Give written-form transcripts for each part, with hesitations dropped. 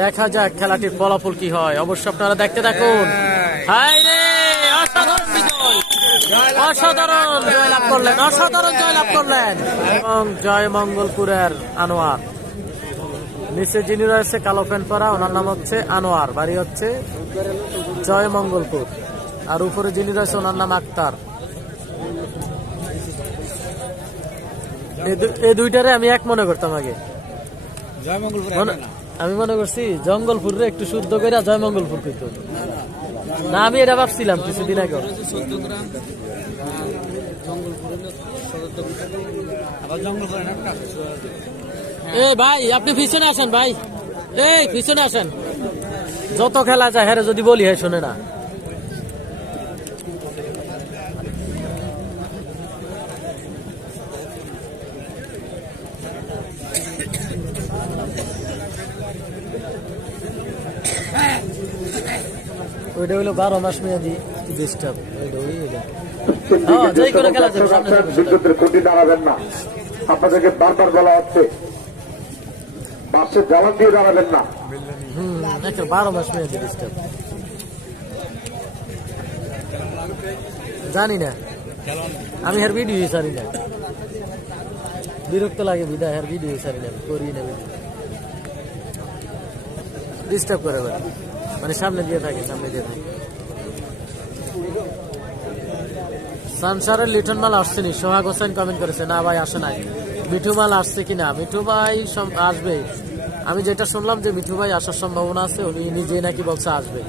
দেখা যাক খেলাটির ফলাফল কি হয়, অবশ্য আপনারা দেখতে থাকুন। অসাধারণ জয়লাভ করলেন, অসাধারণ জয়লাভ করলেন এবং জয়মঙ্গলপুরের আনোয়ার। নিচে যিনি রয়েছে কালো প্যান্ট পরা, ওনার নাম হচ্ছে আনোয়ার, বাড়ি হচ্ছে জয়মঙ্গলপুর। আর উপরে যিনি রয়েছে ওনার নাম আক্তার। এই দুইটারে আমি এক মনে করতাম আগে, আমি মনে করছি জঙ্গলপুরে একটু শুদ্ধ করে জয়মঙ্গলপুর করতে। না, আমি এটা ভাবছিলাম কিছুদিন আগে। ভাই আপনি পিছনে আসেন, ভাই এই পিছনে আসেন। যত খেলা যায় হ্যাঁ যদি বলি হ্যাঁ শোনে না। ওইটা হইলো 12 মাস মেয়াদি ডিস্টার্ব। বিদ্যুতের খুঁটি দাঁড়াবেন না, আপনাদেরকে বারবার বলা হচ্ছে বাসের জ্বালান দিয়ে দাঁড়াবেন না। 12 মাস মেয়াদি ডিস্টার্ব। জানি না, আমি হের ভিডিও সারি না, বিরক্ত লাগে বিদায় হের ভিডিও সারি না, করি না, ডিস্টার্ব করে মানে সামনে দিয়ে থাকে, সামনে দিয়ে থাকে। সানসারের লিটন মাল আসছেনি, সোহাগ হোসেন কমেন্ট করেছে না ভাই আসে নাই। মিঠু মাল আসছে কিনা? মিঠু ভাই আসবে, আমি যেটা শুনলাম যে মিঠু ভাই আসার সম্ভাবনা আছে, উনি নিজে নাকি বলছে আসবে।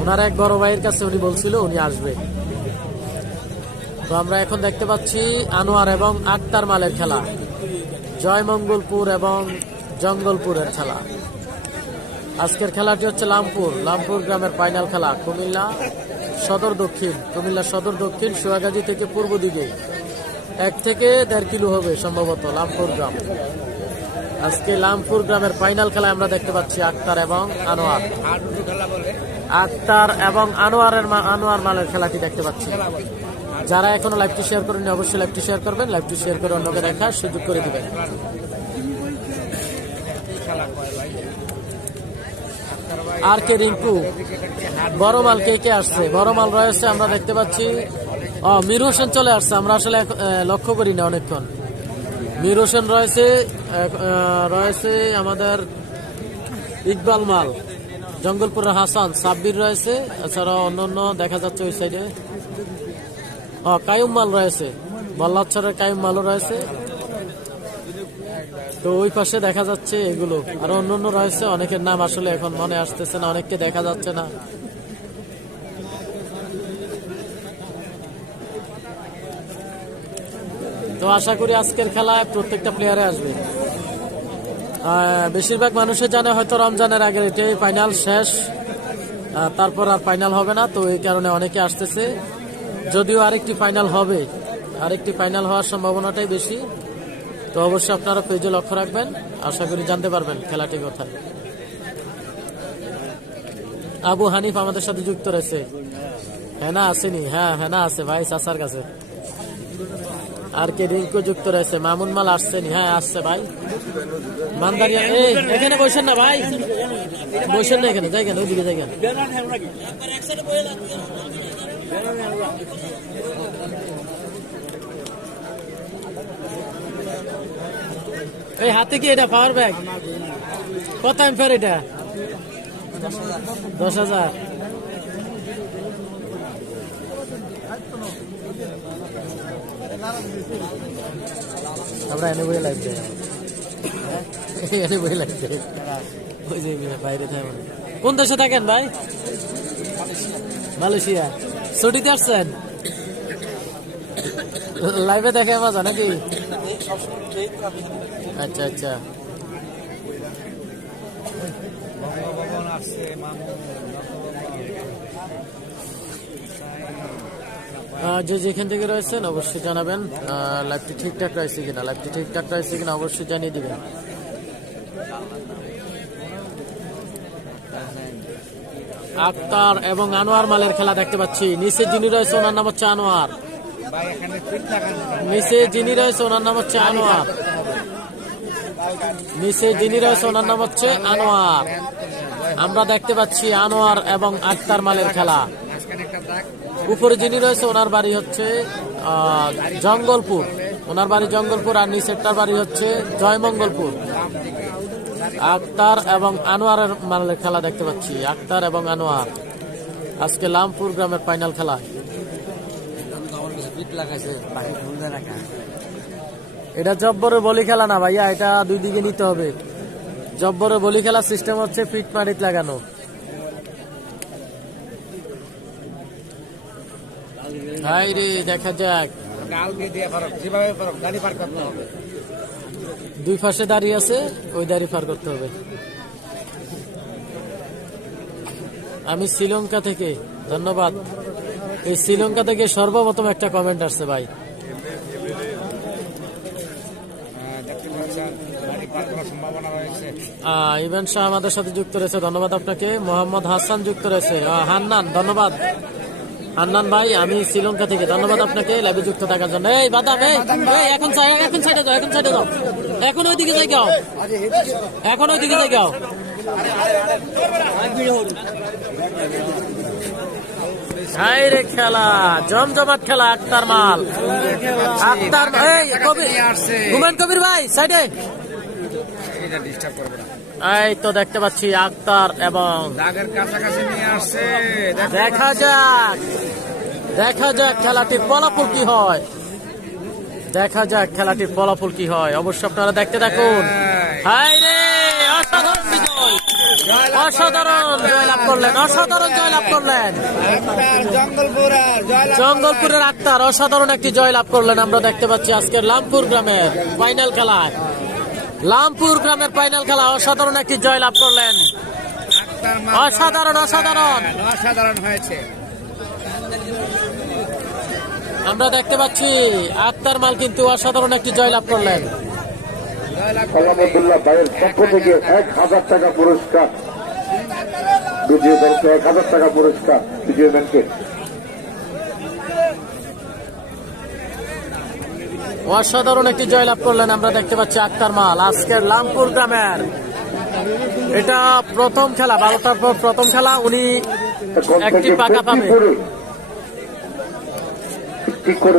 ওনার এক বড় ভাইয়ের কাছে উনি বলছিল উনি আসবে। তো আমরা এখন দেখতে পাচ্ছি আনোয়ার এবং আক্তার মালের খেলা, জয়মঙ্গলপুর এবং জঙ্গলপুরের খেলা। আজকের খেলাটি হচ্ছে লামপুর গ্রামের ফাইনাল খেলা। কুমিল্লা সদর দক্ষিণ সোয়াগাজী থেকে পূর্ব দিকে 1 থেকে 1.5 কিলো হবে সম্ভবত লামপুর গ্রাম। আজকে লামপুর গ্রামের ফাইনাল খেলা আমরা দেখতে পাচ্ছি আক্তার এবং আনোয়ার মালের খেলাটি দেখতে পাচ্ছি। যারা এখনো লাইভটি শেয়ার করেনি অবশ্যই লাইভটি শেয়ার করবেন, লাইভটি শেয়ার করে অন্যকে দেখার সুযোগ করে দিবেন। আর কে রিঙ্কু বড় মাল কে আসছে? বড় মাল রয়েছে আমরা দেখতে পাচ্ছি। মীর হোসেন চলে আসছে, আমরা আসলে লক্ষ্য করি না অনেকক্ষণ। মীর হোসেন রয়েছে আমাদের ইকবাল মাল, জঙ্গলপুরের হাসান, সাব্বির রয়েছে, এছাড়া অন্যান্য দেখা যাচ্ছে ওই সাইডে কায়ুম মাল রয়েছে, বল্লাছরের কায়ুম মালও রয়েছে। তো ওই পাশে দেখা যাচ্ছে এগুলো, আর অন্যান্য রয়েছে, অনেকের নাম আসলে এখন মনে আসতেছে না, অনেককে দেখা যাচ্ছে না। তো আশা করি আজকের খেলায় প্রত্যেকটা প্লেয়ারে আসবে। বেশিরভাগ মানুষের জানে হয়তো রমজানের আগে এটাই ফাইনাল শেষ, তারপর আর ফাইনাল হবে না। তো এই কারণে অনেকে আসতেছে, যদিও আরেকটি ফাইনাল হবে, আরেকটি ফাইনাল হওয়ার সম্ভাবনাটাই বেশি। তো অবশ্যই আপনারা পেজে লক্ষ্য রাখবেন, আশা করি জানতে পারবেন খেলাটি কোথায়। আবু হানিফ আমাদের সাথে যুক্ত রয়েছে। হেনা আসেনি? হ্যাঁ হেনা আছে ভাই চাচার কাছে। আর কে রিঙ্কু যুক্ত রয়েছে। মামুন মাল আসছেনি? হ্যাঁ আসছে ভাই। মান্দারিয়া এখানে বসেন না ভাই, বসেন না এখানে, যাই কেন ওইদিকে যাই কেন। এই হাতে কি এটা পাওয়ার ব্যাগ? কত এম্পিয়ার এটা? 10,000। আমরা এনে বই লাইভ যাই, এনে বই লাইভ যাই। ওই যে বাইরে থাকে। কোন দেশে থাকেন ভাই? মালয়েশিয়া। ছুটিতে আসছেন? লাইভে দেখে মজা নাকি? আচ্ছা আচ্ছা। যে যেখান থেকে রয়েছেন অবশ্যই জানাবেন লাইভটি ঠিকঠাক রয়েছে কিনা, অবশ্যই জানিয়ে দিবেন। আক্তার এবং আনোয়ার মালের খেলা দেখতে পাচ্ছি। নিচে যিনি রয়েছে ওনার নাম হচ্ছে আনোয়ার, নিচে যিনি রয়েছে ওনার নাম হচ্ছে আনোয়ার। নিচে যিনি রয়েছে ওনার নাম হচ্ছে আনোয়ার। আমরা দেখতে পাচ্ছি আনোয়ার এবং আক্তার মালের খেলা। উপরে যিনি রয়েছে ওনার বাড়ি হচ্ছে জঙ্গলপুর, ওনার বাড়ি জঙ্গলপুর, আর নিচেরটার বাড়ি হচ্ছে জয়মঙ্গলপুর। আক্তার এবং আনোয়ারের মালের খেলা দেখতে পাচ্ছি, আক্তার এবং আনোয়ার আজকে লামপুর গ্রামের ফাইনাল খেলা। এটা জব্বরের বলি খেলা না ভাইয়া, এটা দুই দিকে নিতে হবে। জব্বরের বলি খেলার সিস্টেম হচ্ছে ফিট মাটিতে লাগানো। হাই রে, দেখা যাক। দুই পাশে দাঁড়িয়ে আছে, ওই দাঁড়িয়ে পার করতে হবে। আমি শ্রীলঙ্কা থেকে, ধন্যবাদ। এই শ্রীলঙ্কা থেকে সর্বপ্রথম একটা কমেন্ট আসছে ভাই। ইভেন শাহ আমাদের সাথে যুক্ত রয়েছে, ধন্যবাদ আপনাকে। মোহাম্মদ হাসান যুক্ত রয়েছে, হান্নান ধন্যবাদ। হান্নান ভাই, আমি শ্রীলঙ্কা থেকে, ধন্যবাদ আপনাকে লাইভে যুক্ত থাকার জন্য। এই বাদাম, এখন সাইডে যাও, এখন সাইডে যাও, এখন ওইদিকে যাই গাও, এখন ওইদিকে যাই গাও। হাই রে খেলা, জমজমাট খেলা, আক্তার মাল, আক্তার। হুমায়ুন কবির ভাই সাইডে। এই তো দেখতে পাচ্ছি আক্তার এবং দেখা যাক, দেখা যাক খেলাটির ফলাফল কি হয়, দেখা যাক খেলাটির ফলাফল কি হয়। অবশ্যই আপনারা দেখতে থাকুন। হাই রে, অসাধারণ বিজয়, অসাধারণ জয়লাভ করলেন, অসাধারণ জয়লাভ করলেন জঙ্গলপুরের আক্তার, অসাধারণ একটি জয়লাভ করলেন। আমরা দেখতে পাচ্ছি আজকের লামপুর গ্রামের ফাইনাল খেলায়, লামপুর গ্রামের ফাইনাল খেলা অসাধারণ একটি জয়লাভ করলেন। অসাধারণ, অসাধারণ, অসাধারণ হয়েছে। আমরা দেখতে পাচ্ছি আক্তার মাল কিন্তু অসাধারণ একটি জয়লাভ করলেন। আলহামদুলিল্লাহ ভাইয়ের পক্ষ থেকে 1000 টাকা পুরস্কার, বিজয়ী দলকে 1000 টাকা পুরস্কার বিজয়ী ম্যানকে। অসাধারণ একটি জয়লাভ করলেন। আমরা দেখতে পাচ্ছি আক্তার মাল আজকের লামপুর গ্রামের, এটা প্রথম খেলা, 12টার পর প্রথম খেলা। উনি একটি পাকা পাবে। ঠিক করে